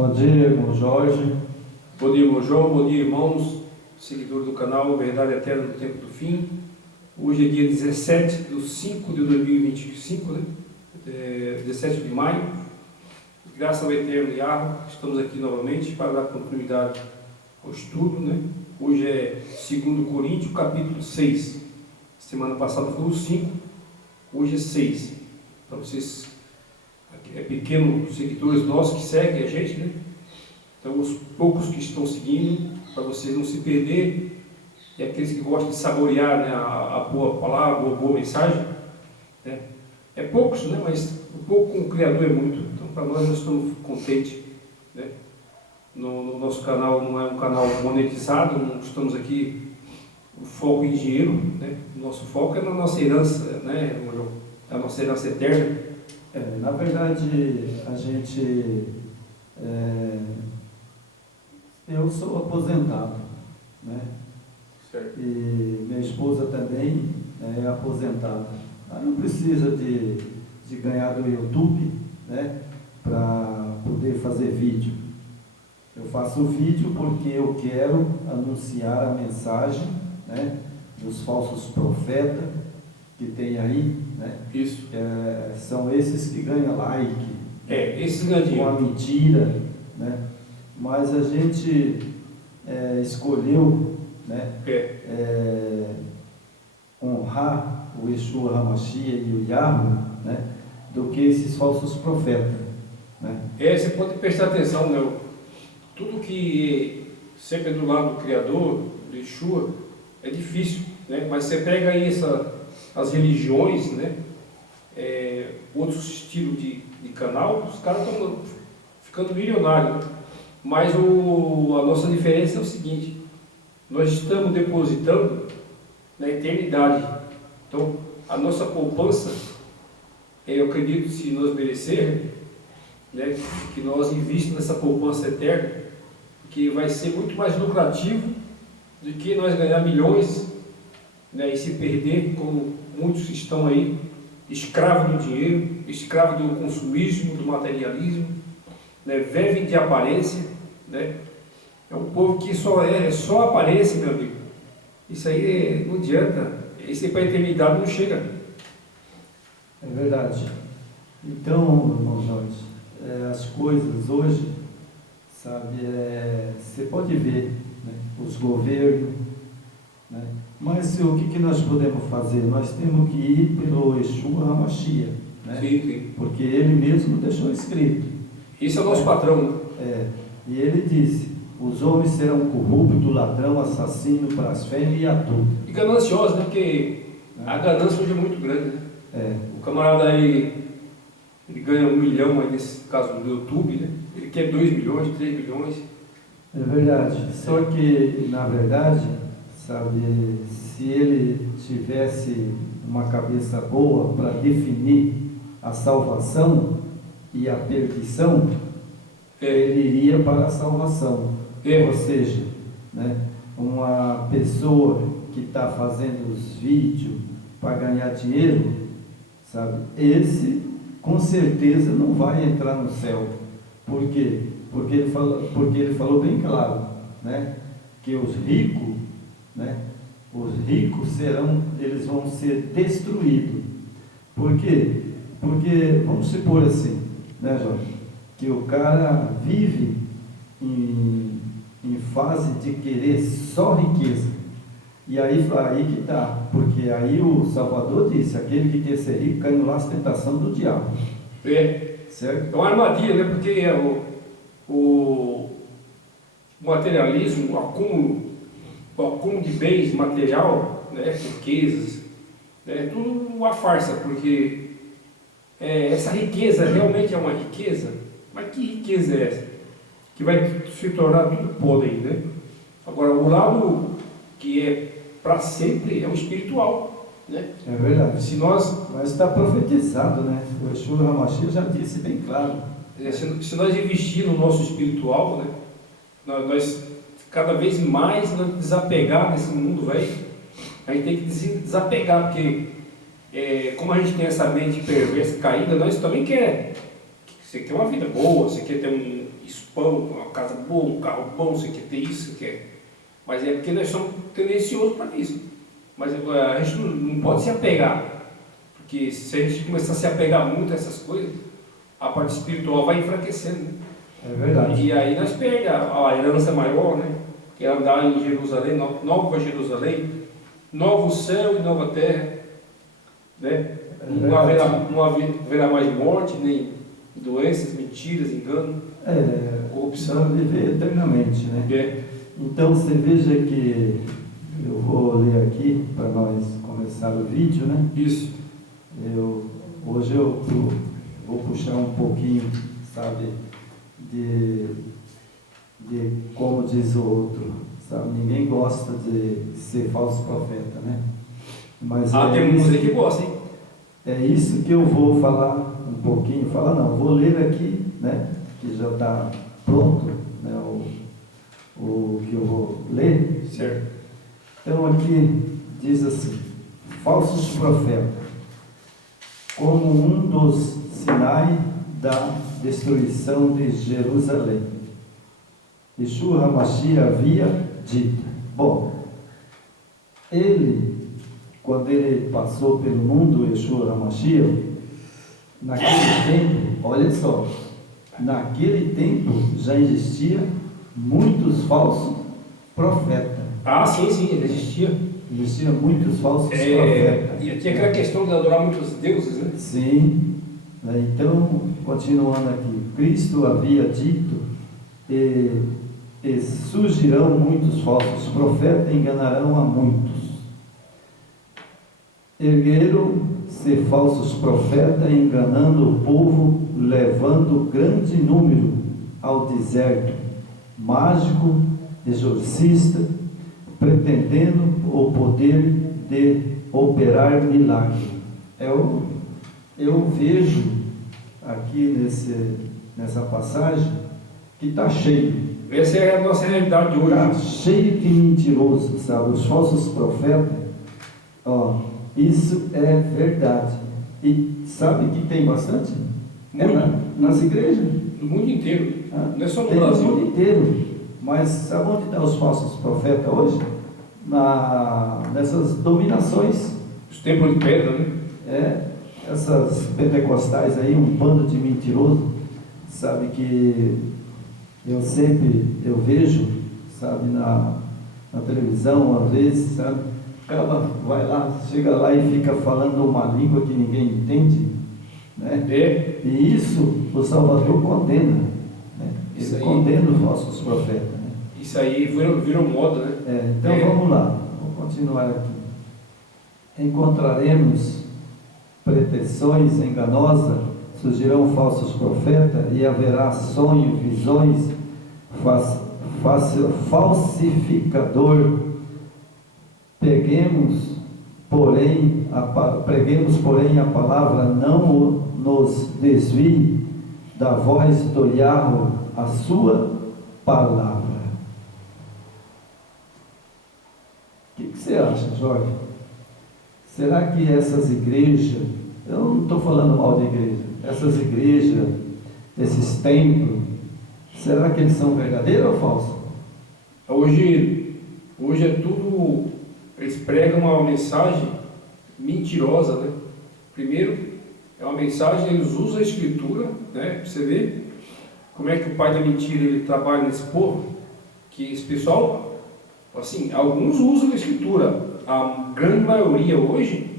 Bom dia, irmão Jorge. Bom dia, irmão João. Bom dia, irmãos, seguidores do canal Verdade Eterna no Tempo do Fim. Hoje é dia 17 de 5 de 2025, né? 17 de maio. Graças ao Eterno Yahweh, estamos aqui novamente para dar continuidade ao estudo, né? Hoje é 2 Coríntios, capítulo 6. Semana passada foi o 5, hoje é 6. Para vocês, pequenos seguidores nossos que seguem a gente, né? Então, os poucos que estão seguindo, para vocês não se perder, e aqueles que gostam de saborear, né, a boa palavra, a boa mensagem, né? É poucos, né? Mas o pouco com o Criador é muito. Então, para nós estamos contentes, né? No nosso canal não é um canal monetizado, não estamos aqui o foco em dinheiro, né? O nosso foco é na nossa herança, né, irmão João? É a nossa herança eterna. Na verdade, a gente... eu sou aposentado, né? Certo. E minha esposa também é aposentada. Ela não precisa de ganhar do YouTube, né, para poder fazer vídeo. Eu faço vídeo porque eu quero anunciar a mensagem, né, dos falsos profetas que tem aí, né? Isso. São esses que ganham like. Esses ganham com a mentira, né? Mas a gente escolheu, né, honrar o Yeshua HaMashiach e o Yahweh, né, do que esses falsos profetas, né? Você pode prestar atenção, né? Tudo que sempre é do lado do Criador, do Yeshua, é difícil, né? Mas você pega aí as religiões, né? Outros estilos de canal, os caras estão ficando milionários. Mas a nossa diferença é o seguinte: nós estamos depositando na eternidade. Então, a nossa poupança, eu acredito, se nós merecermos, né, que nós investimos nessa poupança eterna, que vai ser muito mais lucrativo do que nós ganhar milhões, né, e se perder, como muitos estão aí, escravos do dinheiro, escravos do consumismo, do materialismo, né, vivem de aparência, né? É um povo que só aparência, meu amigo. Isso aí não adianta. Isso aí para a eternidade não chega. É verdade. Então, irmão Jorge, as coisas hoje, sabe, você pode ver, né, os governos, né? Mas o que nós podemos fazer? Nós temos que ir pelo Yeshua HaMashiach, né? Sim. Porque ele mesmo deixou escrito. Isso é o nosso patrão. E ele disse: os homens serão corruptos, ladrão, assassino, blasfemo e ator. E gananciosos, né? Porque a ganância hoje é muito grande, né? O camarada aí, ele ganha 1 milhão, aí nesse caso do YouTube, né? Ele quer 2 milhões, 3 milhões. É verdade. Só que, na verdade, sabe, se ele tivesse uma cabeça boa para definir a salvação e a perdição, ele iria para a salvação. Ou seja, né, uma pessoa que está fazendo os vídeos para ganhar dinheiro, sabe, esse com certeza não vai entrar no céu. Por quê? Porque ele falou bem claro, né, que os ricos, né, eles vão ser destruídos. Por quê? Porque, vamos supor assim, né, Jorge, que o cara vive em fase de querer só riqueza. E aí que tá, porque aí o Salvador disse: aquele que quer ser rico cai no laço tentação do diabo. Certo? É uma armadilha, né? Porque o materialismo, o acúmulo de bens material, né, riquezas, é tudo uma farsa, porque essa riqueza realmente é uma riqueza. Mas que riqueza é essa? Que vai se tornar tudo podre, né? Agora, o lado que é para sempre é o espiritual, né? É verdade. Mas está profetizado, né? O Yeshua HaMashiach já disse bem claro. Se nós investir no nosso espiritual, né? Nós cada vez mais nos desapegar desse mundo velho. A gente tem que desapegar, porque como a gente tem essa mente perversa, caída, nós também queremos Você quer uma vida boa, você quer ter um pão, uma casa boa, um carro bom, você quer ter isso, você quer. Mas é porque nós somos tendenciosos para isso. Mas a gente não pode se apegar, porque se a gente começar a se apegar muito a essas coisas, a parte espiritual vai enfraquecendo. Né? É verdade. E aí nós perdemos a herança maior, né? Que é andar em Jerusalém, Nova Jerusalém, novo céu e nova terra. Né? Não haverá mais morte, nem doenças, mentiras, engano, corrupção. Viver eternamente, né? É. Então você veja que eu vou ler aqui para nós começar o vídeo, né? Isso. Hoje eu vou puxar um pouquinho, sabe, de como diz o outro, sabe? Ninguém gosta de ser falso profeta, né? Mas tem música que gosta, hein? É isso que eu vou falar um pouquinho. Vou ler aqui, né? Que já está pronto, né? O que eu vou ler. Certo. Então aqui diz assim: falsos profetas, como um dos sinais da destruição de Jerusalém. Yeshua HaMashiach havia dito. Bom, quando ele passou pelo mundo, Yeshua HaMashiach, naquele tempo, olha só, naquele tempo já existia muitos falsos profetas. Sim, existia. Existiam muitos falsos profetas. E tinha aquela questão de adorar muitos deuses, né? Sim. Então, continuando aqui, Cristo havia dito, e surgirão muitos falsos profetas e enganarão a muitos. Ergueram-se falsos profetas, enganando o povo, levando grande número ao deserto, mágico, exorcista, pretendendo o poder de operar milagre. Eu vejo aqui nessa passagem que está cheio. Essa é a nossa realidade de hoje. Está cheio de mentirosos, sabe? Os falsos profetas. Isso é verdade. E sabe que tem bastante? Nas igrejas. No mundo inteiro. Não é só no tem Brasil. No mundo inteiro. Mas sabe onde estão os falsos profetas hoje? Nessas dominações. Os templos de pedra, né? Essas pentecostais aí, um bando de mentirosos. Sabe que eu vejo, sabe, na televisão, às vezes, sabe? Ela vai lá, chega lá e fica falando uma língua que ninguém entende, né? E isso o Salvador condena, né? Ele condena os falsos profetas, né? Isso aí virou moda, né? Então vamos lá, vamos continuar aqui. Encontraremos pretensões enganosas, surgirão falsos profetas e haverá sonhos, visões, falsificador. Preguemos, porém, a palavra, não nos desvie da voz do Yahweh, a sua palavra. O que você acha, Jorge? Será que essas igrejas, eu não estou falando mal de igreja, essas igrejas, esses templos, será que eles são verdadeiros ou falsos? Hoje é tudo, eles pregam uma mensagem mentirosa, né? Primeiro, é uma mensagem, eles usam a escritura, né? Para você ver como é que o pai da mentira ele trabalha nesse povo, que esse pessoal, assim, alguns usam a escritura, a grande maioria hoje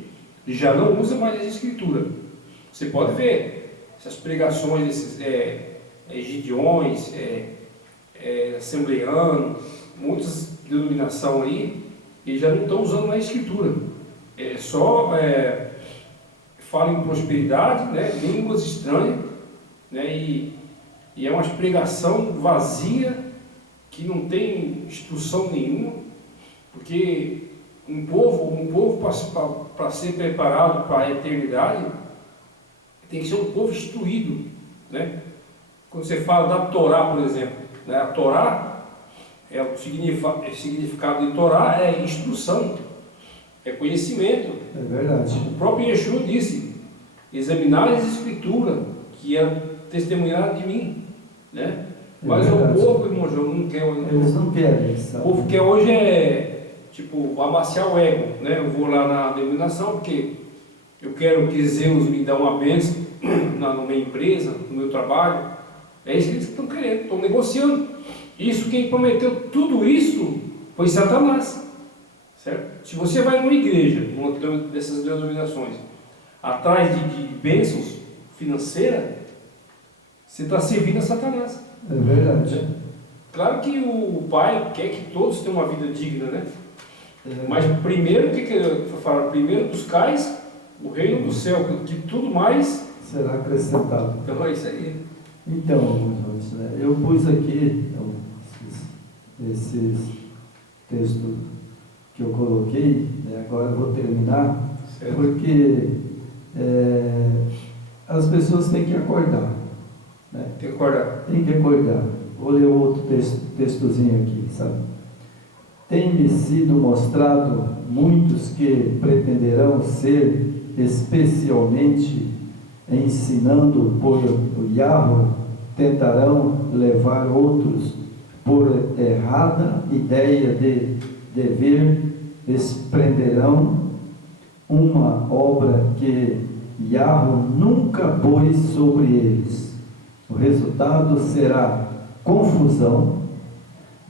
já não usa mais a escritura. Você pode ver essas pregações desses gideões, assembleanos, muitas denominações aí, eles já não estão usando mais a escritura. Falam em prosperidade, né, línguas estranhas, né, e é uma pregação vazia, que não tem instrução nenhuma, porque um povo para ser preparado para a eternidade, tem que ser um povo instruído, né? Quando você fala da Torá, por exemplo, né? A Torá, o significado de Torá é instrução, é conhecimento. É verdade. O próprio Yeshua disse: examinar as Escrituras, que testemunhar de mim, né? É Mas o verdade. povo, irmão João, não quer. Eles não querem, O sabe? povo quer hoje é, tipo, amaciar o ego, né? Eu vou lá na denominação porque eu quero que Zeus me dê uma bênção na minha empresa, no meu trabalho. É isso que eles estão querendo, estão negociando. Isso, quem prometeu tudo isso foi Satanás, certo? Se você vai numa igreja, numa dessas denominações, atrás de bênçãos financeiras, você está servindo a Satanás. É verdade. Claro que o Pai quer que todos tenham uma vida digna, né? É, Mas primeiro, o que eu falo? Primeiro buscais o reino do céu, que tudo mais. será acrescentado. Então é isso aí. Então, irmãos, né, eu pus aqui então, esses textos que eu coloquei, né, agora eu vou terminar, Certo. porque as pessoas têm que acordar. Né? Tem que acordar. Tem que acordar. Vou ler outro textozinho aqui, sabe? Tem-me sido mostrado muitos que pretenderão ser especialmente ensinando por Yahweh, tentarão levar outros por errada ideia de dever, desprenderão uma obra que Yahweh nunca pôs sobre eles. O resultado será confusão.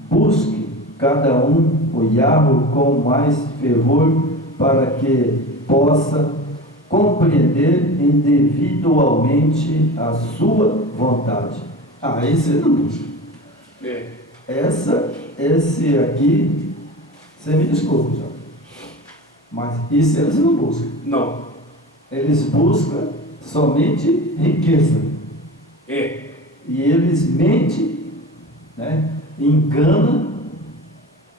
Busque cada um o Yahweh com mais fervor para que possa compreender individualmente a sua vontade. Esse não busca. Esse aqui, você me desculpa, já. Mas isso eles não buscam. Não. Eles buscam somente riqueza. É. E eles mentem, né? Enganam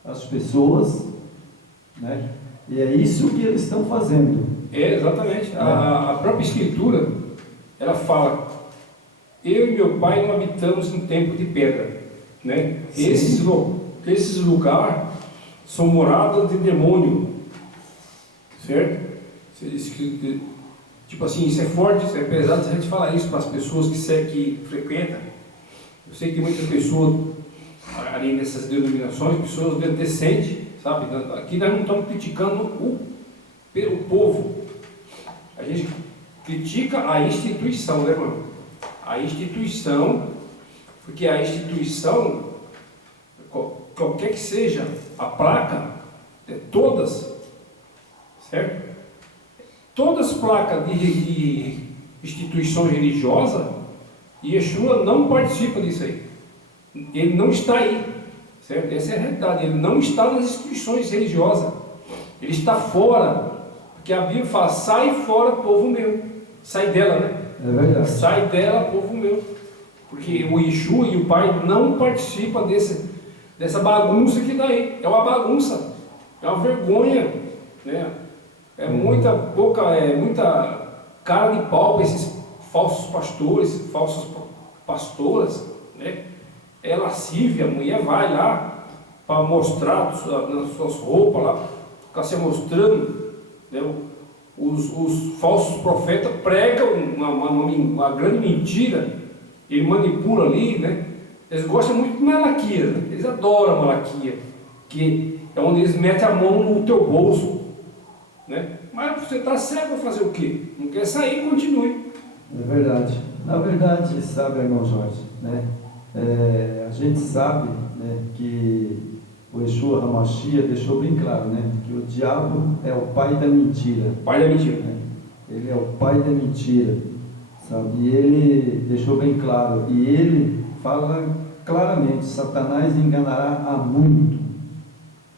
as pessoas, né? E é isso que eles estão fazendo. É, exatamente. A própria Escritura, ela fala: eu e meu pai não habitamos em templo de pedra, né? Esses lugares são moradas de demônio, certo? Tipo assim, isso é forte, isso é pesado se a gente falar isso para as pessoas que frequentam. Eu sei que tem muitas pessoas ali nessas denominações, pessoas decentes, sabe? Aqui nós não estamos criticando o povo. A gente critica a instituição, né, irmão? A instituição, porque a instituição, qualquer que seja a placa, todas, certo? Todas as placas de instituições religiosas, Yeshua não participa disso aí. Ele não está aí, certo? Essa é a realidade. Ele não está nas instituições religiosas. Ele está fora. Porque a Bíblia fala: sai fora, povo meu. Sai dela, né? É verdade. Sai dela, povo meu. Porque o Yeshua e o Pai não participam dessa bagunça que está aí. É uma bagunça. É uma vergonha, né? É muita cara de pau para esses falsos pastores, falsas pastoras, né? É lascívia. A mulher vai lá para mostrar nas suas roupas lá, ficar se mostrando, né? Os falsos profetas pregam uma grande mentira, ele manipula ali, né? Eles gostam muito de Malaquias, né? Eles adoram Malaquias, que é onde eles metem a mão no teu bolso, né? Mas você está cego para fazer o quê? Não quer sair, continue. É verdade. Na verdade, sabe, irmão Jorge, né? A gente sabe, né, que o Yeshua HaMashiach deixou bem claro, né, que o diabo é o pai da mentira. Pai da mentira. Né? Ele é o pai da mentira, sabe? E ele deixou bem claro. E ele fala claramente: Satanás enganará a muito.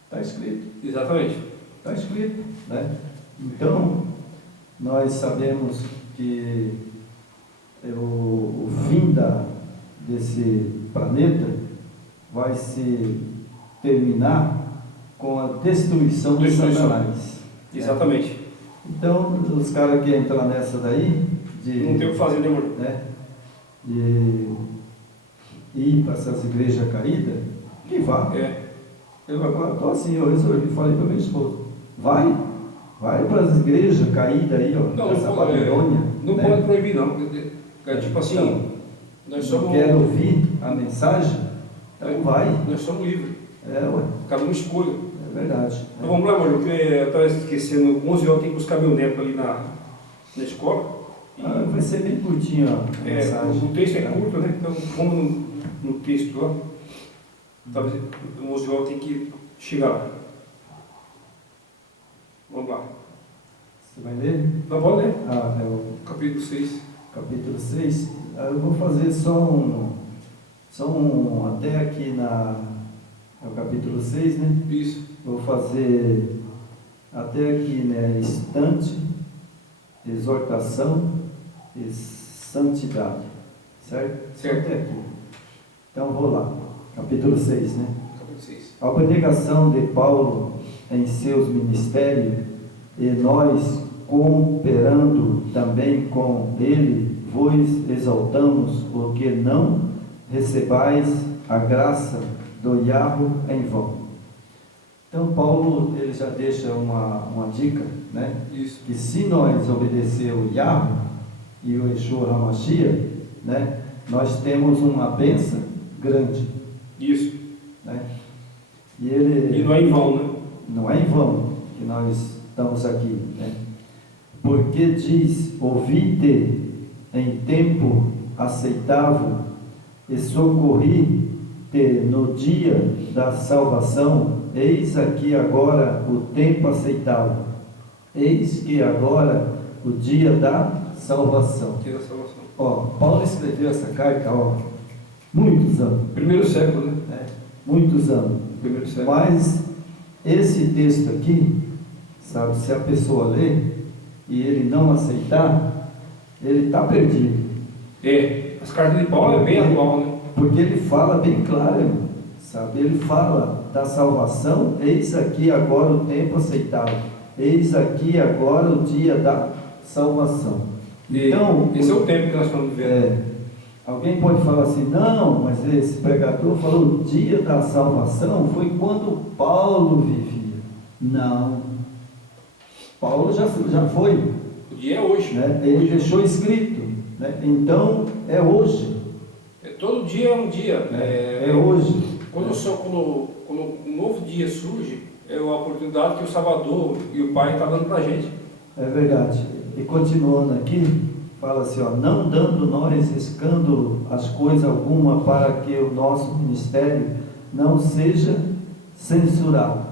Está escrito. Exatamente. Está escrito, né? Então, nós sabemos que o fim desse planeta vai se terminar com a destruição de Satanás. Exatamente. Né? Então, os caras que entrar nessa daí, não tem o que fazer, né, amor? Né, de ir para essas igrejas caídas, que vá. Eu agora estou assim, eu resolvi, falei para minha esposa: vai para as igrejas caídas aí, ó, Não, essa Babilônia. não né? pode proibir, não. É tipo assim, Nós não somos, quer ouvir a mensagem, então vai. nós somos livres. Ué, Cada um escolha. é verdade. Então vamos lá, Mário, porque eu estava esquecendo, 11 horas tem que buscar meu neto ali na escola. Vai ser bem curtinho a mensagem. O texto é curto, né? Então vamos no texto lá. Talvez 11 horas tem que chegar lá. Vamos lá. Você vai ler? Não, pode ler. É o Capítulo 6. capítulo 6. Eu vou fazer só um até aqui é o capítulo 6, né? Isso. Vou fazer até aqui, né? Instante, exortação e santidade. Certo? Certo. Até aqui. Então vou lá. Capítulo 6, né? Capítulo 6. A pregação de Paulo em seus ministérios, e nós, cooperando também com ele, vos exaltamos, porque não recebais a graça do Yahweh em vão. Então Paulo ele já deixa uma dica, né? Isso. Que se nós obedecer o Yahweh e o Yeshua HaMashiach, né? Nós temos uma bênção grande. Isso. Né? E não é em vão, né? não é em vão que nós estamos aqui, né? Porque diz: ouvi-te em tempo aceitável e socorri-te no dia da salvação. Eis aqui agora o tempo aceitável. Eis que agora o dia da salvação. Dia da salvação. Paulo escreveu essa carta, muitos anos. Primeiro século, né? Muitos anos. Primeiro século. Mas esse texto aqui, sabe, se a pessoa ler e ele não aceitar, ele está perdido. As cartas de Paulo é bem atual, né? Porque ele fala bem claro, irmão, sabe? Ele fala da salvação, eis aqui agora o tempo aceitável, eis aqui agora o dia da salvação. Então, esse é o tempo que nós estamos vivendo. Alguém pode falar assim: não, mas esse pregador falou o dia da salvação foi quando Paulo vivia. Não, Paulo já foi. O dia é hoje. Né? Ele hoje. deixou escrito, né? Então é hoje. Todo dia é um dia. É hoje. Quando um novo dia surge, é uma oportunidade que o Salvador e o Pai estão dando para a gente. É verdade. E continuando aqui, fala assim: não dando nós escândalo às coisas alguma, para que o nosso ministério não seja censurado.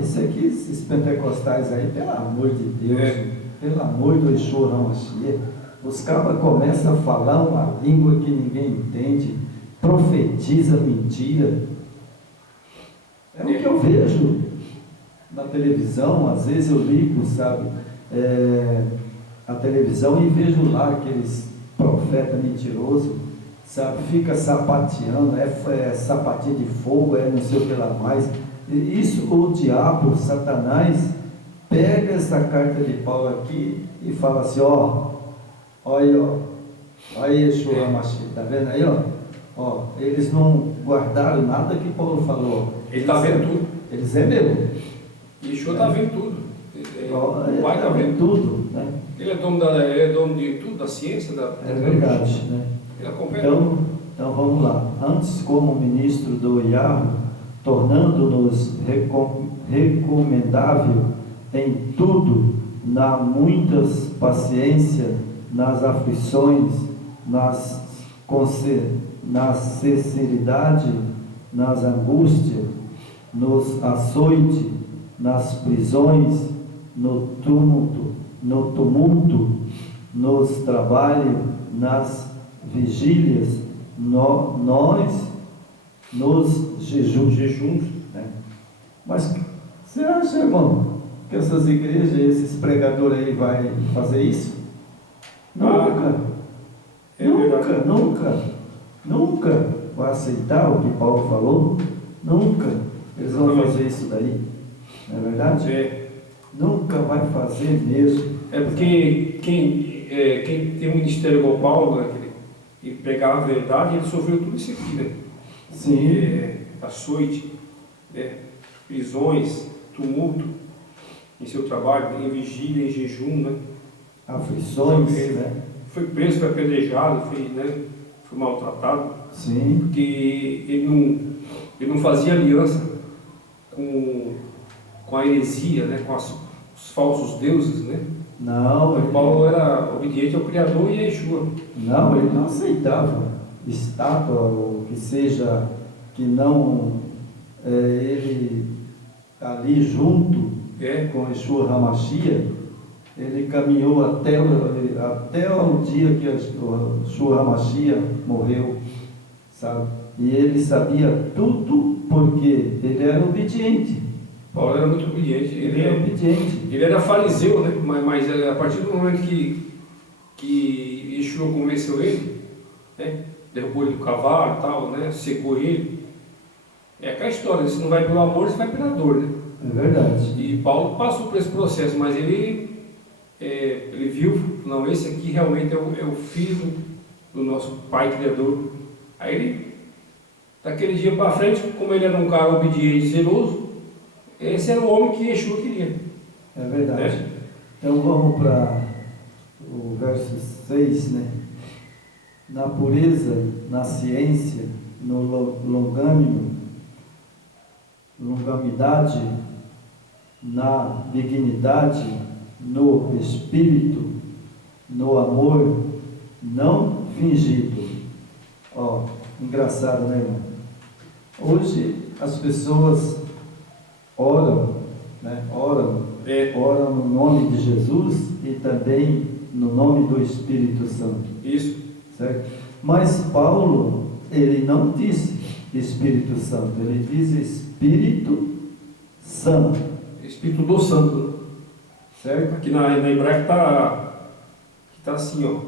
Esse aqui, esses pentecostais aí, pelo amor de Deus, pelo amor do Yeshua HaMashiach, os cabras começam a falar uma língua que ninguém entende, profetiza mentira. É o que eu vejo na televisão. Às vezes eu ligo, sabe, a televisão e vejo lá aqueles profetas mentirosos, sabe, fica sapateando, sapatinha de fogo, não sei o que lá mais. Isso, o diabo, Satanás, pega essa carta de Paulo aqui e fala assim: olha Yeshua HaMashiach, tá vendo aí, eles não guardaram nada que Paulo falou. Ele está vendo tudo. Eles é meu. Yeshua está vendo tudo. O Pai está vendo tudo, né? Ele é dono de tudo, da ciência, da verdade, né? Ele acompanha. Então vamos lá. Antes, como ministro do Yahweh, tornando-nos recomendável em tudo, na muitas paciência, nas aflições, na sinceridade, nas angústias, nos açoites, nas prisões, no tumulto, nos trabalhos, nas vigílias, nos jejuns, né? Mas você acha, irmão, que essas igrejas, esses pregadores aí vai fazer isso? Nunca vai aceitar o que Paulo falou. Nunca eles vão fazer isso daí. Não é verdade? Nunca vai fazer mesmo. É porque quem tem um ministério igual Paulo, né, e pregar a verdade, ele sofreu tudo isso aqui, né? Sim. Açoite, prisões, tumulto em seu trabalho, em vigília, em jejum, né? Aflições, né? Foi preso, foi apedrejado, foi foi maltratado, Sim. porque ele não fazia aliança com a heresia, né? Com os falsos deuses, né? Não, Então, Paulo era obediente ao Criador e a Yeshua. não, ele não aceitava estátua ou que seja, que não ele ali junto com Yeshua HaMashiach, ele caminhou até o dia que Yeshua HaMashiach morreu, sabe? E ele sabia tudo porque ele era obediente. Paulo era muito obediente. Ele era obediente. Ele era fariseu, né? Mas a partir do momento que Yeshua convenceu ele, né? Derrubou ele do cavalo e tal, né? Secou ele. É aquela história, se não vai pelo amor, você vai pela dor, né? É verdade. E Paulo passou por esse processo, mas ele viu, não, esse aqui realmente é o filho do nosso Pai Criador. Aí ele, daquele dia para frente, como ele era um cara obediente e zeloso, esse era o homem que Yeshua queria. É verdade. Então vamos para o verso 6, né? Na pureza, na ciência, no longanimidade, na dignidade, no espírito, no amor, não fingido. Ó, engraçado, né, irmão? Hoje as pessoas oram, né? Oram no nome de Jesus e também no nome do Espírito Santo. Isso. Certo? Mas Paulo, ele não disse Espírito Santo, ele diz Espírito Santo. Espírito do Santo. Certo? Aqui na hebraica está assim, ó.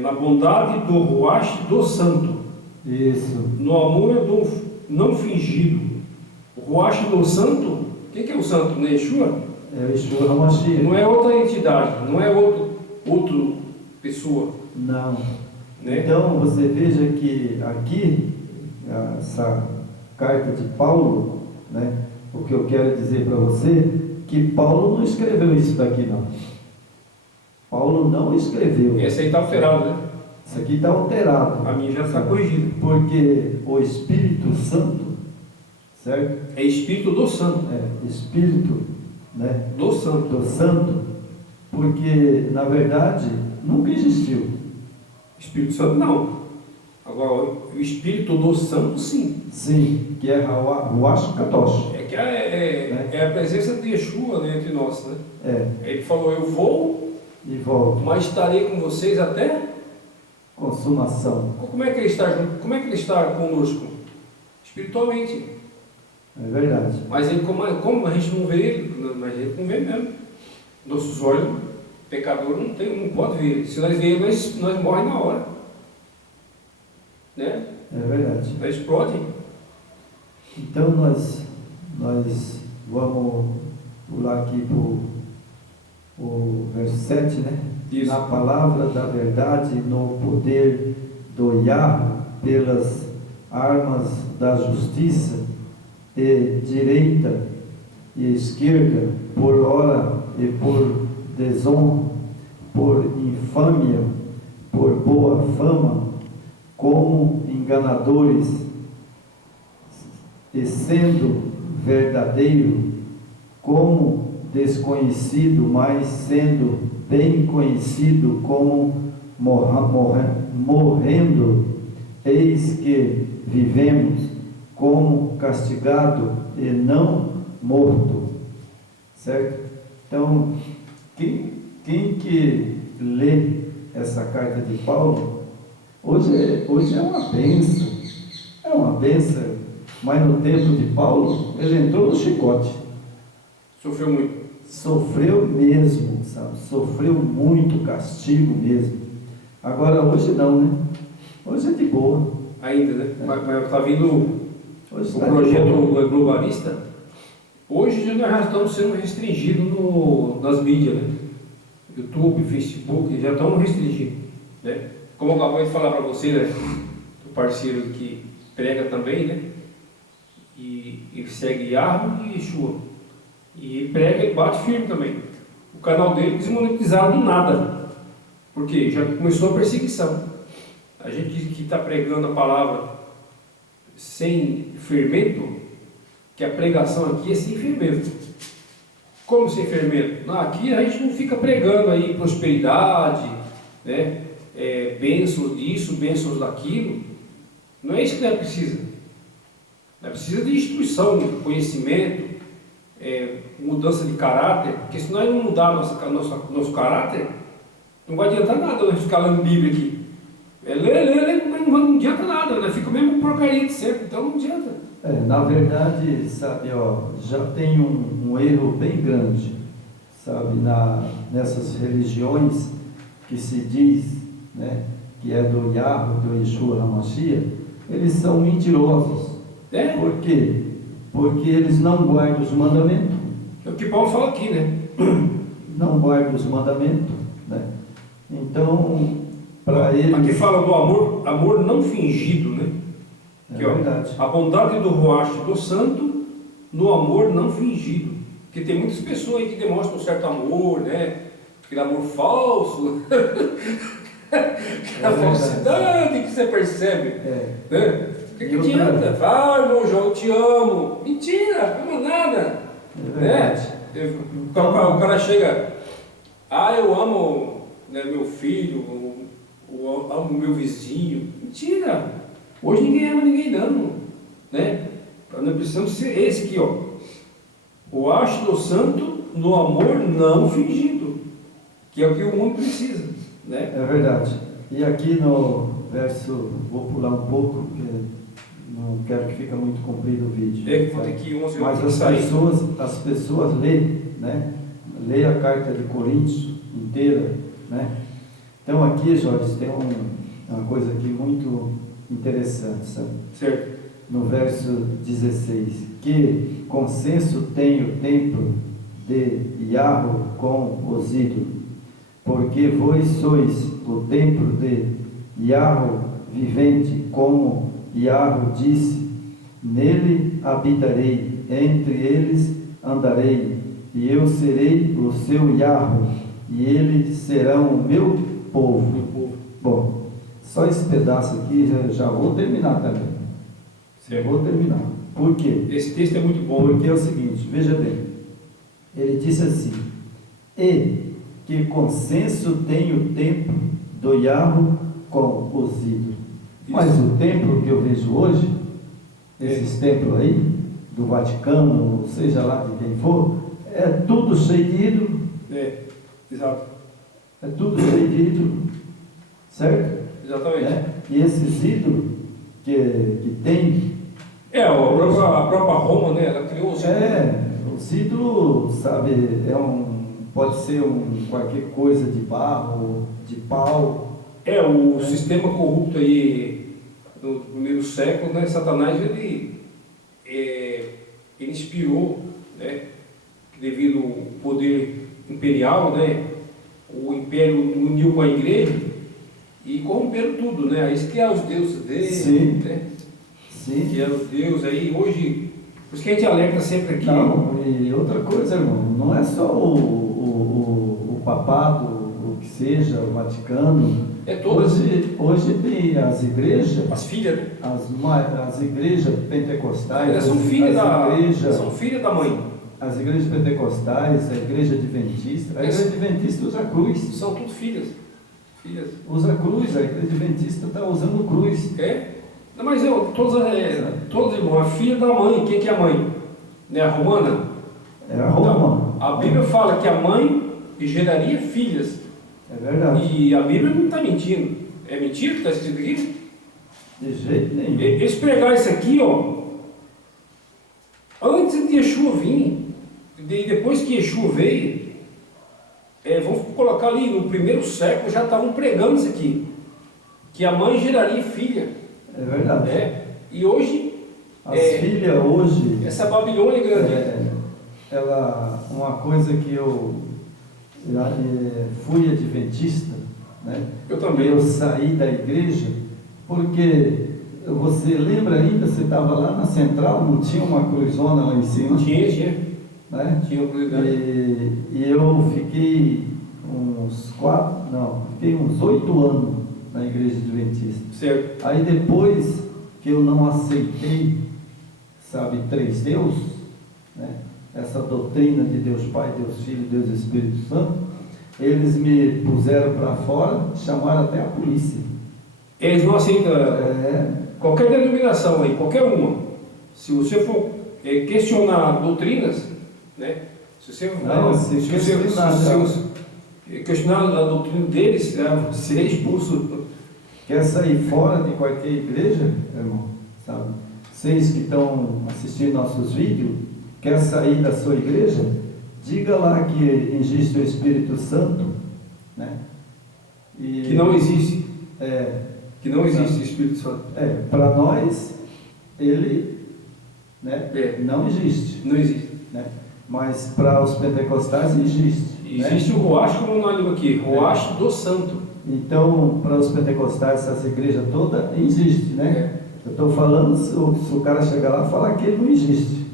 Na bondade do Ruach do Santo. Isso. No amor do não fingido. O Ruach do Santo, quem que é o Santo? Não é Yeshua? É o Yeshua HaMashiach. Não é outra entidade, não é outra pessoa. Não. Né? Então você veja que aqui, essa carta de Paulo, né, o que eu quero dizer para você, que Paulo não escreveu isso daqui não. Paulo não escreveu. Esse aí está alterado, né? Isso aqui está alterado. A minha já está corrigida. Porque o Espírito Santo, certo? É Espírito do Santo. Espírito, né? Do Santo. Do Santo, porque na verdade nunca existiu. Espírito Santo não. Agora, o Espírito do Santo, sim. Sim, que é Ruach Kadosh. É a presença de Yeshua, né, entre nós, né? Ele falou, eu vou e volto, mas estarei com vocês até consumação. Como é que ele está junto? Como é que ele está conosco? Espiritualmente. É verdade. Mas ele, como a gente não vê ele, mas a gente não vê mesmo. Nossos olhos, pecador não pode ver ele. Se nós vemos, nós morremos na hora. Né? É verdade. Nós explodem. Então nós vamos pular aqui para o verso 7, né? Isso. Na palavra da verdade, no poder do Yah, pelas armas da justiça, e direita e esquerda, por hora e por desonra, por infâmia, por boa fama, como enganadores, e sendo verdadeiro, como desconhecido, mas sendo bem conhecido, como morrendo, eis que vivemos, como castigado e não morto. Certo? Então, quem que lê essa carta de Paulo, hoje é uma bênção. É uma bênção, mas no tempo de Paulo, ele entrou no chicote. Sofreu muito. Sofreu mesmo, sabe? Sofreu muito castigo mesmo. Agora, hoje não, né? Hoje é de boa. Ainda, né? Mas está vindo Hoje o tá projeto globalista. Hoje nós já estamos sendo restringidos nas mídias, né? YouTube, Facebook, já estamos restringidos. Né? Como eu acabei de falar para você, né? O parceiro que prega também, né? E ele segue Yahweh e Yeshua. E ele prega e bate firme também. O canal dele desmonetizado do nada. Porque já começou a perseguição. a gente que está pregando a palavra sem fermento, que a pregação aqui é sem fermento. Como sem fermento? Não, aqui a gente não fica pregando aí prosperidade, né? Bênçãos disso, bênçãos daquilo. Não é isso que nós precisa. Nós precisa de instrução, de conhecimento, mudança de caráter, porque se nós não mudar nosso caráter, não vai adiantar nada nós ficar lendo Bíblia aqui. Ler, mas não adianta nada, né? Fica mesmo porcaria de sempre, então não adianta. Na verdade, sabe, já tem um erro bem grande, sabe, nessas religiões que se diz, né, que é do Yahweh, do Yeshua HaMashiach, eles são mentirosos. Por quê? Porque eles não guardam os mandamentos. É o que Paulo fala aqui, né? Não guardam os mandamentos, né? Então, para eles... Aqui fala do amor não fingido, né? Aqui, verdade. A bondade do Ruach do Santo no amor não fingido. Porque tem muitas pessoas aí que demonstram um certo amor, né? Aquele amor falso. A falsidade que você percebe. Né? O que adianta? Vai, irmão João, eu te amo. Mentira, não ama nada. O cara chega, eu amo, né, meu filho, eu amo meu vizinho. Mentira. Hoje ninguém ama ninguém não. Né? Nós precisamos ser esse aqui, o haste do santo no amor não fingido, que é o que o mundo precisa. Né? É verdade. E aqui no verso, vou pular um pouco, porque não quero que fique muito comprido o vídeo. Vou ter que 11 Mas as pessoas lê, né? Lê a carta de Coríntios inteira, né? Então aqui, Jorge, tem uma coisa aqui muito interessante, sabe? Certo. No verso 16, que consenso tem o templo de Yahweh com os ídolos, porque vós sois o templo de Yahweh vivente, como Yahweh disse, nele habitarei, entre eles andarei, e eu serei o seu Yahweh, e eles serão o meu povo. Bom, só esse pedaço aqui já vou terminar também. Vou terminar. Por quê? Esse texto é muito bom. Porque é o seguinte, veja bem, ele disse assim, e que consenso tem o templo do Yahweh com os ídolos. Mas o templo que eu vejo hoje, esses templos aí, do Vaticano, seja lá de quem for, é tudo cheio de ídolo. Exato. É tudo cheio de ídolo, certo? Exatamente. E esses ídolos que tem... a própria Roma, né? Ela criou os ídolos. Os ídolos, sabe, pode ser qualquer coisa de barro, de pau. O sistema corrupto aí do primeiro século, né? Satanás, ele inspirou, né? Devido ao poder imperial, né? O império uniu com a igreja e corromperam tudo, né? Aí eles criaram os deuses dele. Sim. Né? Sim. Que eram os deuses aí, hoje, por isso que a gente alerta sempre aqui. Não, e outra coisa, irmão, não é só o papado, o que seja, o Vaticano. Todas. Hoje tem as igrejas, as filhas, né? As igrejas pentecostais, Elas são filhas da mãe. As igrejas pentecostais, a igreja adventista, a igreja adventista usa cruz. São tudo filhas. Usa cruz, a igreja adventista está usando cruz. Não, mas todos irmãos, a filha da mãe. Quem que é a mãe? Não é a romana? É a Roma. Então, a Bíblia fala que a mãe geraria filhas. É verdade. E a Bíblia não está mentindo. É mentira que está escrito aqui? De jeito nenhum. Eles pregaram isso aqui, antes de Yeshua vir, e depois que Yeshua veio, vamos colocar ali, no primeiro século já estavam pregando isso aqui, que a mãe geraria filha. É verdade. E hoje, as filhas hoje, essa Babilônia grande. Uma coisa que eu fui adventista, né? Eu também. Eu saí da igreja, porque você lembra ainda, você estava lá na central, não tinha uma cruzona lá em cima? Tinha. Né? Tinha uma cruzona. E eu fiquei uns 8 anos, na igreja adventista. Certo. Aí depois que eu não aceitei, sabe, três Deus, né? Essa doutrina de Deus Pai, Deus Filho, Deus Espírito Santo, eles me puseram para fora, chamaram até a polícia. Eles não aceitam qualquer denominação aí, qualquer uma. Se você for questionar doutrinas, né? Se você questionar a doutrina deles, você é expulso. Quer sair fora de qualquer igreja, irmão? Sabe? Vocês que estão assistindo nossos vídeos, quer sair da sua igreja? Diga lá que existe o Espírito Santo, né? Que não existe. Que não existe o Espírito Santo. Para nós, ele, né, não existe. Não existe. Né? Mas para os pentecostais existe. Existe, né? O Ruach, como nós lemos aqui, Ruach do Santo. Então, para os pentecostais, essa igreja toda existe, né? Eu estou falando, se o cara chegar lá e falar que ele não existe.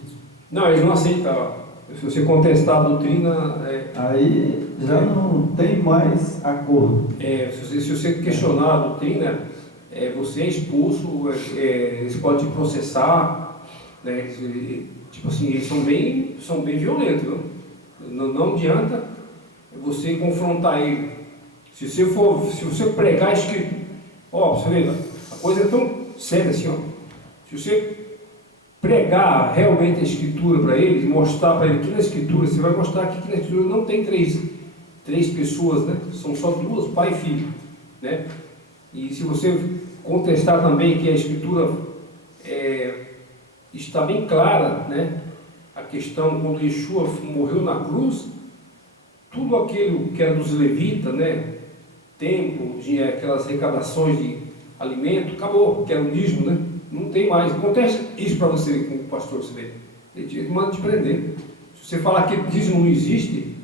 Não, eles não aceitam. Se você contestar a doutrina... Aí já não tem mais acordo. Se você questionar a doutrina, você é expulso, eles podem te processar, né? Tipo assim, eles são bem violentos, viu? Não adianta você confrontar ele. Se você pregar escrito, você vê, a coisa é tão séria assim, ó. Se você pregar realmente a escritura para eles, mostrar para ele que na escritura, você vai mostrar que na escritura não tem três pessoas, né? São só duas, pai e filho, né? E se você contestar também que a escritura está bem clara, né? A questão quando Yeshua morreu na cruz, tudo aquilo que era dos levitas, né? Templo, aquelas arrecadações de alimento, acabou, que era o dízimo, né? Não tem mais. Acontece isso para você, como pastor, você vê. Ele manda te prender. Se você falar que dízimo não existe,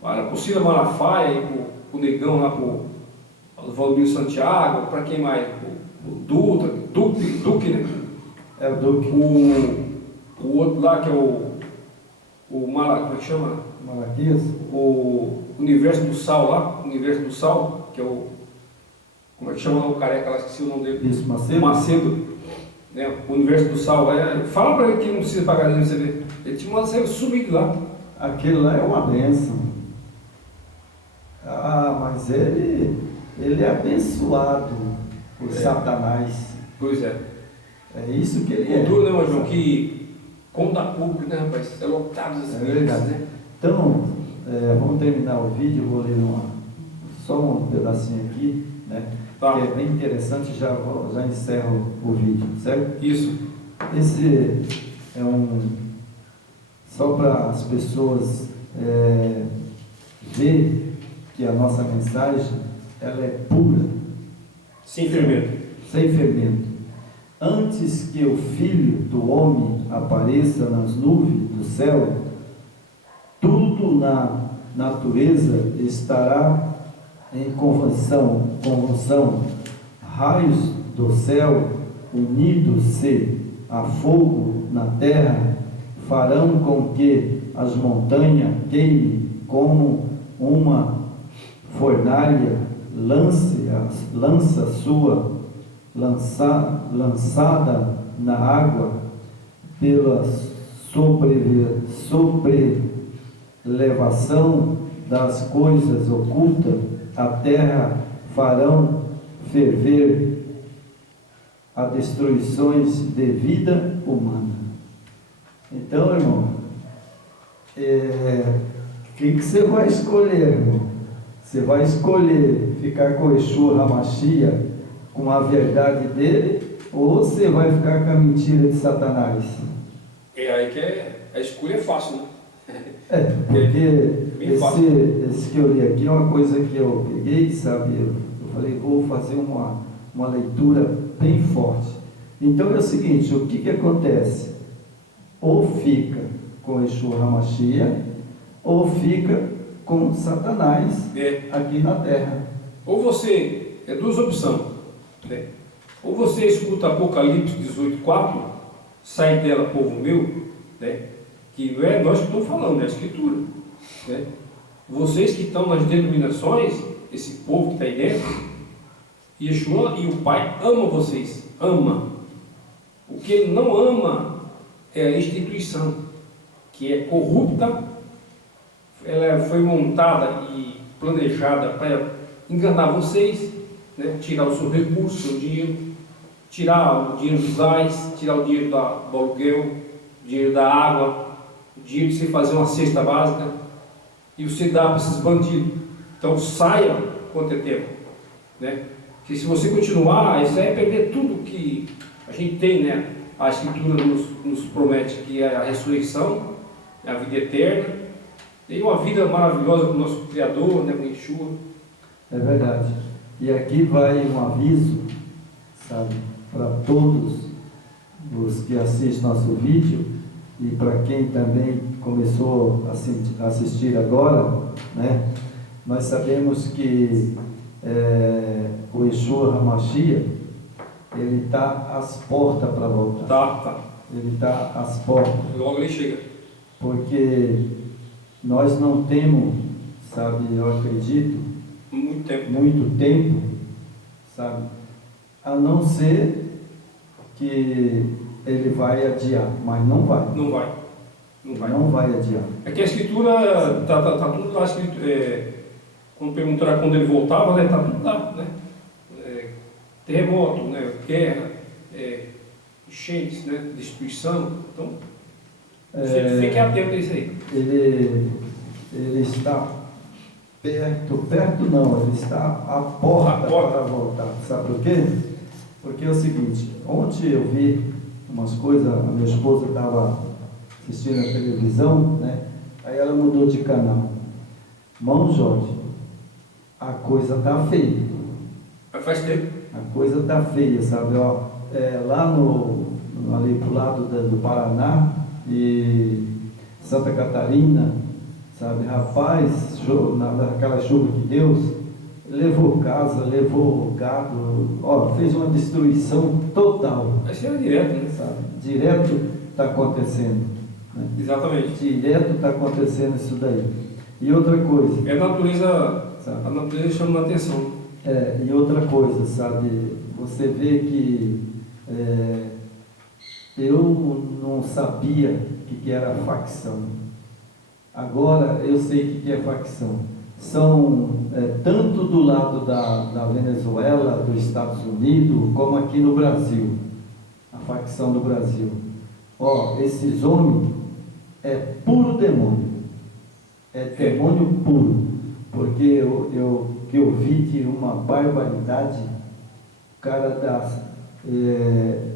para o Cila Malafaia, para o Negão lá, para o Valdir Santiago, para quem mais? O Duque, né? O Duque. O outro lá que é como é que chama? Malaquias. O Universo do Sal lá, Universo do Sal, que é como é que chama o careca lá, esqueci o nome dele. Isso, Macedo. Macedo, né? O Universo do Sal. Fala para ele que não precisa pagar dinheiro, você vê. Ele te manda você subir de lá. Aquilo lá é uma bênção. Mas ele é abençoado por Satanás. Pois é. É isso que ele é. Duro, né, João? Que como dá público, né, rapaz? É lotado as verdade, né? Então, vamos terminar o vídeo. Vou ler só um pedacinho aqui, né? Tá. Que é bem interessante. Já encerro o vídeo, certo? Isso. Esse é só para as pessoas ver que a nossa mensagem ela é pura, sem fermento. Sem fermento. Antes que o Filho do Homem apareça nas nuvens do céu, tudo na natureza estará em convulsão, raios do céu unidos-se a fogo na terra farão com que as montanhas queimem como uma fornalha lança sua lançada na água pela sobrelevação das coisas ocultas, a terra farão ferver a destruições de vida humana. Então, irmão, o que você vai escolher, irmão? Você vai escolher ficar com Yeshua HaMashiach, com a verdade dele, ou você vai ficar com a mentira de Satanás? Aí que a escolha é fácil, né? Porque esse que eu li aqui é uma coisa que eu peguei, sabe? Eu falei, vou fazer uma leitura bem forte. Então é o seguinte, o que acontece? Ou fica com Yeshua HaMashiach, ou fica com Satanás aqui na terra. Ou você, duas opções, né? Ou você escuta Apocalipse 18:4, sai dela, povo meu, né? Que não é nós que estamos falando, é a Escritura, né? Vocês que estão nas denominações, esse povo que está aí dentro, Yeshua e o Pai ama vocês, ama. O que ele não ama é a instituição, que é corrupta. Ela foi montada e planejada para enganar vocês, né? Tirar o seu recurso, o seu dinheiro, tirar o dinheiro do gás, tirar o dinheiro do aluguel, o dinheiro da água, o dinheiro de você fazer uma cesta básica, e você dá para esses bandidos. Então saia quanto é tempo, né? Que se você continuar, isso aí é perder tudo que a gente tem, né? A Escritura nos promete, que é a ressurreição, a vida eterna, e uma vida maravilhosa com o nosso Criador, né? Com Yeshua. É verdade. E aqui vai um aviso, sabe, para todos os que assistem nosso vídeo e para quem também começou a assistir agora, né? Nós sabemos que o Yeshua HaMashiach, ele está às portas para voltar. Tá. Ele está às portas. Logo ele chega. Porque nós não temos, sabe, eu acredito, muito tempo, sabe, a não ser que ele vai adiar, mas não vai. Não vai. Não vai adiar. É que a Escritura, tá tudo lá escrito, quando perguntaram quando ele voltava, né, tá tudo lá, né? Terremoto, né, guerra, enchentes, né, destruição. Então, fique atento a isso aí. Ele está perto não, ele está à porta para voltar. Sabe por quê? Porque é o seguinte, ontem eu vi umas coisas, a minha esposa estava assistindo a televisão, né? Aí ela mudou de canal. Irmão Jorge, a coisa está feia. Faz tempo. A coisa está feia, sabe? Ó, lá ali pro lado do Paraná e Santa Catarina, sabe? Rapaz, naquela chuva que Deus levou casa, levou gado, ó, fez uma destruição total. Vai ser direto, né? Sabe? Direto está acontecendo. Né? Exatamente. Direto está acontecendo isso daí. E outra coisa. É a natureza, sabe? A natureza chama a atenção. E outra coisa, sabe? Você vê que eu não sabia o que era facção. Agora eu sei o que é facção. São tanto do lado da Venezuela, dos Estados Unidos, como aqui no Brasil. A facção do Brasil. Ó, esses homens é puro demônio. É demônio puro. Porque eu vi de uma barbaridade, o cara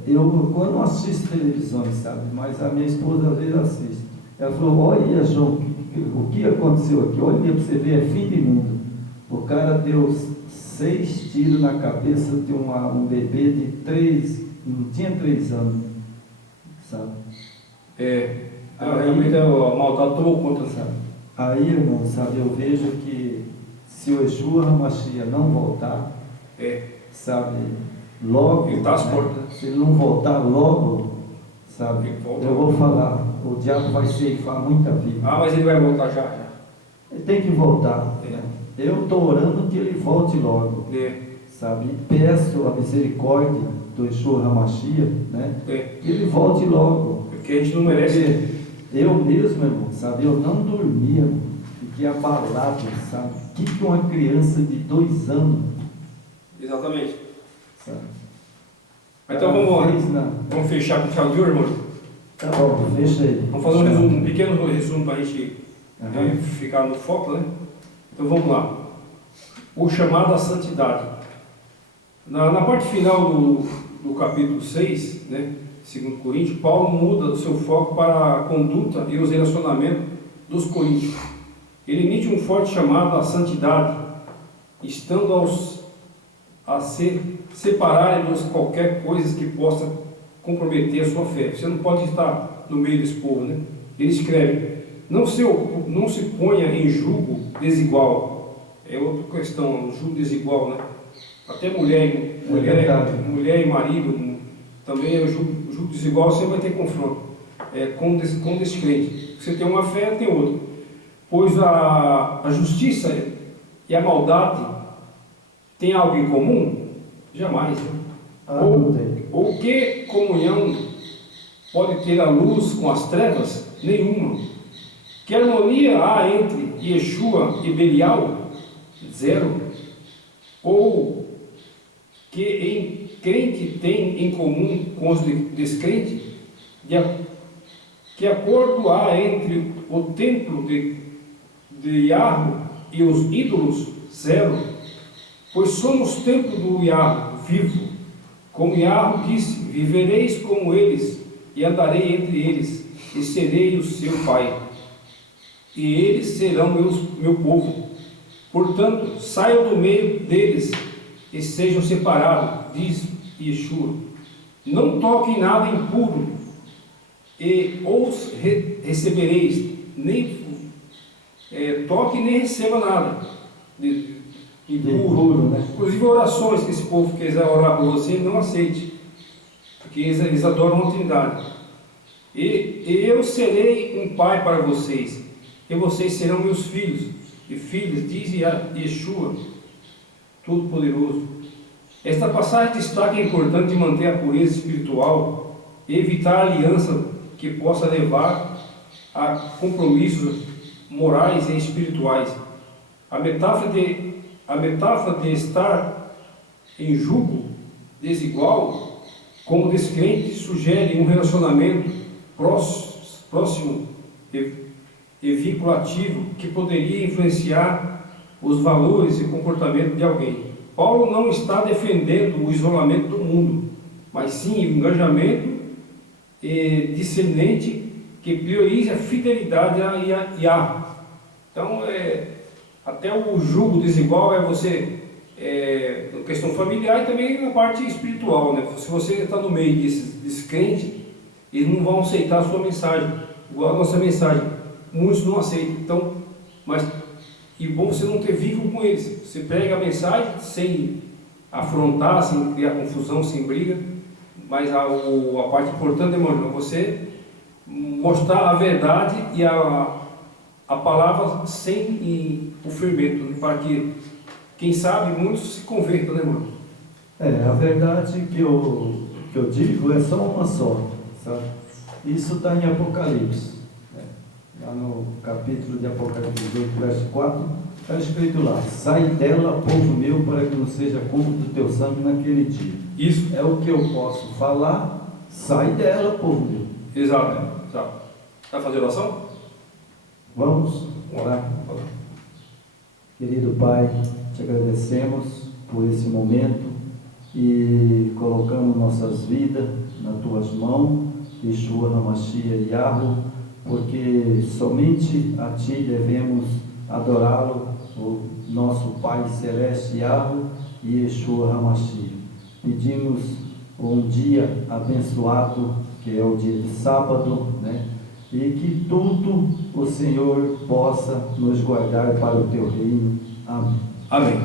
eu não assisto televisão, sabe? Mas a minha esposa às vezes assiste. Ela falou, olha João, o que aconteceu aqui? Olha para você ver, é fim de mundo. O cara deu 6 tiros na cabeça de um bebê de 3, não tinha 3 anos, sabe? Realmente a maldade tomou conta, sabe? Aí, irmão, sabe, eu vejo que se o Yeshua HaMashiach não voltar, sabe, logo, ele está às portas. Se ele não voltar logo, sabe, eu vou falar, o diabo vai ceifar muita vida. Mas ele vai voltar já. Ele tem que voltar. Né? Eu estou orando que ele volte logo, sabe, e peço a misericórdia do Yeshua HaMashiach, né, que ele volte logo. Porque a gente não merece. Eu mesmo, irmão, sabe, eu não dormia, fiquei abalado, sabe? O que uma criança de 2 anos... Exatamente. Sabe? Então vamos fechar com o chave de ouro, irmão? Tá bom, fecha aí. Vamos fazer um pequeno resumo para a gente ficar no foco, né? Então vamos lá. O chamado à santidade. Na parte final do capítulo 6, né? 2 Coríntios, Paulo muda o seu foco para a conduta e os relacionamentos dos coríntios. Ele emite um forte chamado à santidade, estando a separarem-nos qualquer coisa que possa comprometer a sua fé. Você não pode estar no meio desse povo, né? Ele escreve, não se ponha em julgo desigual. É outra questão, julgo desigual, né? Até mulher e marido também é o julgo desigual, você vai ter confronto com descrente. Você tem uma fé, tem outra. Pois a justiça e a maldade têm algo em comum? Jamais. Né? Não tem. Ou que comunhão pode ter a luz com as trevas? Nenhuma. Que harmonia há entre Yeshua e Belial? Zero. Ou que em crente tem em comum com os descrentes? Que acordo há entre o templo de Yahweh e os ídolos? Zero. Pois somos templo do Yahweh vivo. Como Yahweh disse, vivereis como eles, e andarei entre eles, e serei o seu pai. E eles serão meu povo. Portanto, saiam do meio deles, e sejam separados, diz Yeshua. Não toquem nada impuro, e os recebereis, nem toque nem receba nada de impuro, né? Inclusive orações que esse povo quiser orar por você, não aceite, porque eles adoram a Trindade. E eu serei um pai para vocês, e vocês serão meus filhos e filhas, diz Yeshua Todo-Poderoso. Esta passagem destaca a importância de manter a pureza espiritual e evitar a aliança que possa levar a compromissos morais e espirituais. A metáfora de estar em jugo desigual como descrente sugere um relacionamento próximo e vinculativo que poderia influenciar os valores e comportamento de alguém. Paulo não está defendendo o isolamento do mundo, mas sim o engajamento discernente que prioriza a fidelidade a Yahweh. Então, até o jugo desigual é você, na questão familiar e também na parte espiritual, né? Se você está no meio desses crentes, eles não vão aceitar a sua mensagem, igual a nossa mensagem. Muitos não aceitam. Então, e bom você não ter vínculo com eles. Você prega a mensagem sem afrontar, sem criar confusão, sem briga. Mas a parte importante, irmão, é você mostrar a verdade e a palavra sem o fermento, né? Para que, quem sabe, muitos se convertam, né, irmão? A verdade que eu digo é só uma só, sabe? Isso está em Apocalipse, né? Lá no capítulo de Apocalipse 18, verso 4, está escrito lá: sai dela, povo meu, para que não seja culpa do teu sangue naquele dia. Isso. É o que eu posso falar, sai dela, povo meu. Exato. Vai fazer oração? Vamos orar. Querido Pai, te agradecemos por esse momento e colocando nossas vidas nas tuas mãos, Yeshua HaMashiach Yahweh, porque somente a Ti devemos adorá-lo, o nosso Pai Celeste Yahweh e Yeshua HaMashiach. Pedimos um dia abençoado, que é o dia de sábado, né? E que tudo o Senhor possa nos guardar para o Teu reino. Amém. Amém.